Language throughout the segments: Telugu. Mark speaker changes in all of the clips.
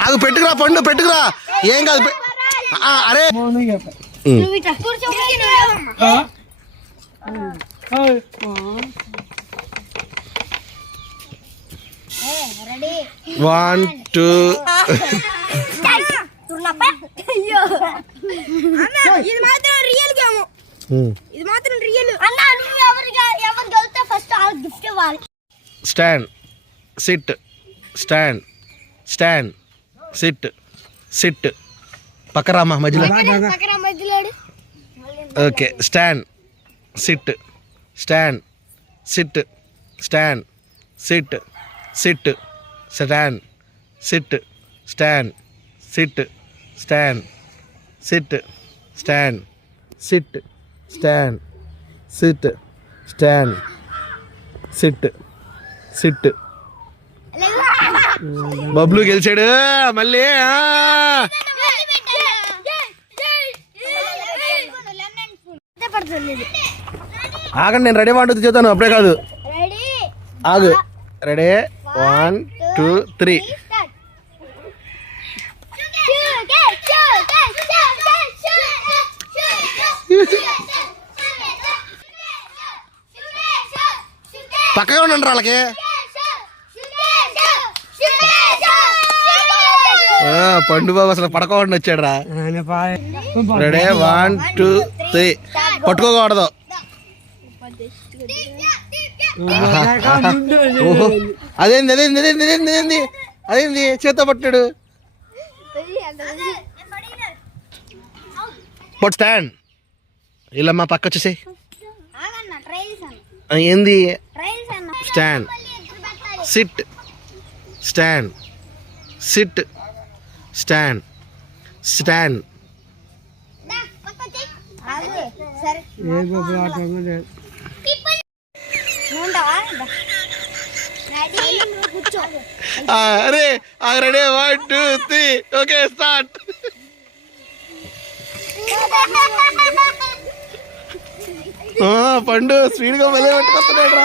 Speaker 1: ఆగు పెట్టుకురా పండు పెట్టుకురా ఏం కాదు పె- ఆ, అరే ఉమ్. వన్ టూ
Speaker 2: ఇది మాత్రం రియల్ గేమ్
Speaker 1: ఉమ్.
Speaker 2: ఇది మాత్రం రియల్ అన్న నువ్వు ఎవరిగా ఎవరు గెలిస్తే ఫస్ట్ ఆ గిఫ్ట్ ఇవ్వాలి
Speaker 1: stand sit stand stand sit sit పక్కరామా మధ్యలో
Speaker 2: పక్కన మధ్యలోడు
Speaker 1: okay stand sit stand sit stand sit sit stand sit stand sit stand sit stand. Sit. Stand. Sit. Stand. Sit. Sit. Bablu గెలిచాడు. మళ్ళీ. ఆగండి నేను రెడీ వంట చెప్తాను. అప్పుడే కాదు. ఆగు. రెడీ. One two three. పక్కగా ఉండండి వాళ్ళకి? ఆ, పండు బాబు అసలు పడకోకుండా వచ్చాడు రా రెడీ? One two three. పట్టుకోకూడదు. అదేంది అదేంది అదేంది అదేంది అదేంది? అదేంది? చేత పట్టాడు పట్ స్టాండ్. ఇలా మా పక్క వచ్చేసి ఏంది? Stand. Sit. Stand. Sit. Stand. Stand. అరే ready one two three. Okay start. Pandu స్పీడ్గా మళ్ళీ పెట్టుకొస్తున్నాడు రా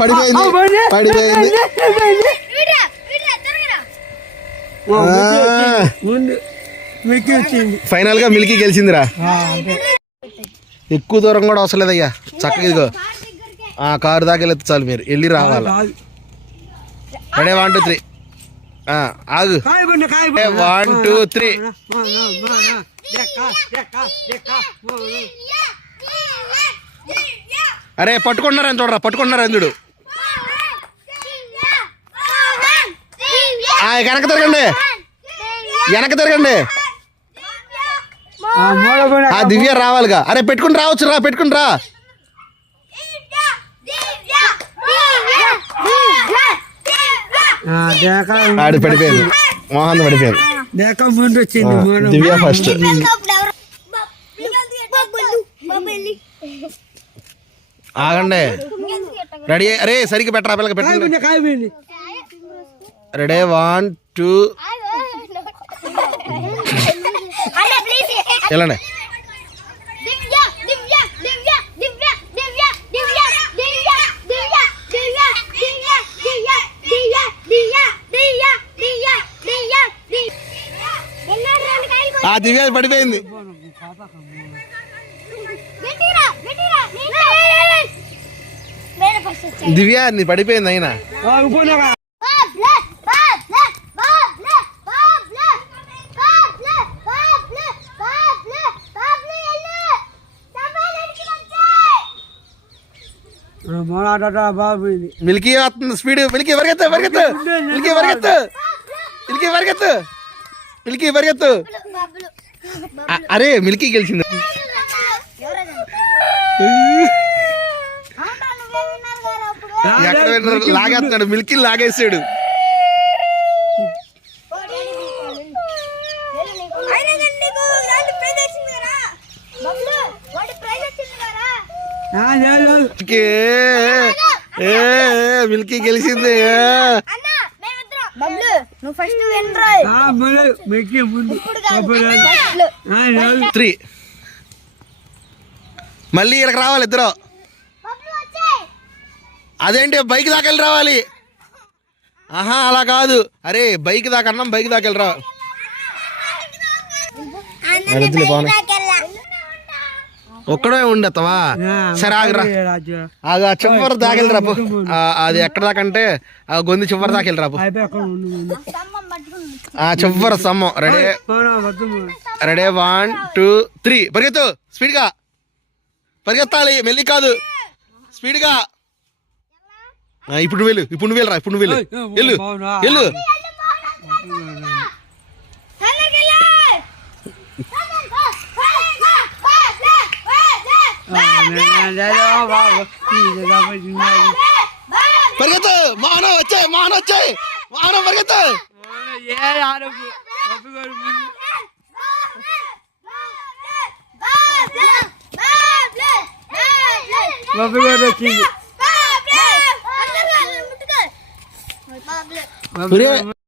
Speaker 1: పడిపోయింది. పడిపోయింది. ఫైనల్గా మిల్కీ గెలిచిందిరా. ఎక్కువ దూరం కూడా అవసరం లేదయ్యా. చక్కగా ఇదిగో. ఆ కారు దాకా వెళ్ళొచ్చు చాలు మీరు. వెళ్ళి రావాలి? రెడీ వన్ టూ త్రీ ఆ, ఆగు.
Speaker 3: కాయ బండి కాయ
Speaker 1: వన్ టూ త్రీ అరే పట్టుకుంటున్నారని చూడరా? పట్టుకుంటున్నారని చూడు. వెనక తిరగండి. వెనక తిరగండి. ఆ దివ్య రావాలిగా. అరే పెట్టుకుని రావచ్చు రా పెట్టుకుని రా. ఆడి పడిపోయింది మోహన్ పడిపోయింది దివ్య ఫస్ట్. ఆగండి. రెడీ అరే సరిగ్గా పెట్టరా పిల్లకి పెట్టండి. రెడీ వన్ టూ వెళ్ళండి ఆ దివ్య పడిపోయింది దివ్య నీ పడిపోయింది అయినా
Speaker 3: మొలాట బాబు ఇది.
Speaker 1: మిల్కీ వస్తుంది స్పీడ్ మిల్కీ పరిగెత్తు పరిగెత్తు మిల్కీ పరిగెత్తు మిల్కీ పరిగెత్తు మిల్కీ పరిగెత్తు అరే మిల్కీ గెలిచింది. ఎక్కడ? లాగేస్తున్నాడు మిల్కీ లాగేసాడు
Speaker 3: ఆ, లేదు.
Speaker 1: మిల్కీ ఏ మిల్కీ గెలిచింది ఏ.
Speaker 2: నువ్వు ఫస్ట్ వినరా
Speaker 3: ఆ, ముందు మీకు ముందు అప్పుడు లేదు. ఆ, లేదు.
Speaker 1: త్రీ. మళ్ళీ ఇక్కడికి రావాలి ఇద్దరు. అదేంటి బైక్ దాకా వెళ్ళి రావాలి? ఆహా అలా కాదు. అరే బైక్ దాకా అన్నాం బైక్ దాకా వెళ్ళి రావాలి. ఒక్కడే ఉండేస్తావా సరే ఆగురా. ఆగు, ఆ చివరి దాకా వెళ్ళిరా పో. ఆ, అది ఎక్కడ దాకా అంటే ఆ గొంతు చివరి దాకా వెళ్ళిరా పో.
Speaker 3: అయిపోయి అక్కడ ఉండు, ఉండు.
Speaker 1: ఆ చివరి స్తంభం ready. Ready? One two three. పరిగెత్తు. స్పీడ్గా. పరిగెత్తాలి. మెల్లి కాదు. స్పీడ్గా. ఇప్పుడు వెళ్ళు. ఇప్పుడు నువ్వు వెళ్ళరా? ఇప్పుడు నువ్వు వెళ్ళు. వెళ్ళు. వెళ్ళు. పరిగెత్తు మానవ వచ్చాయి మానవ వచ్చాయి మానవ పరిగెత్తు
Speaker 3: బాబు గారు వచ్చింది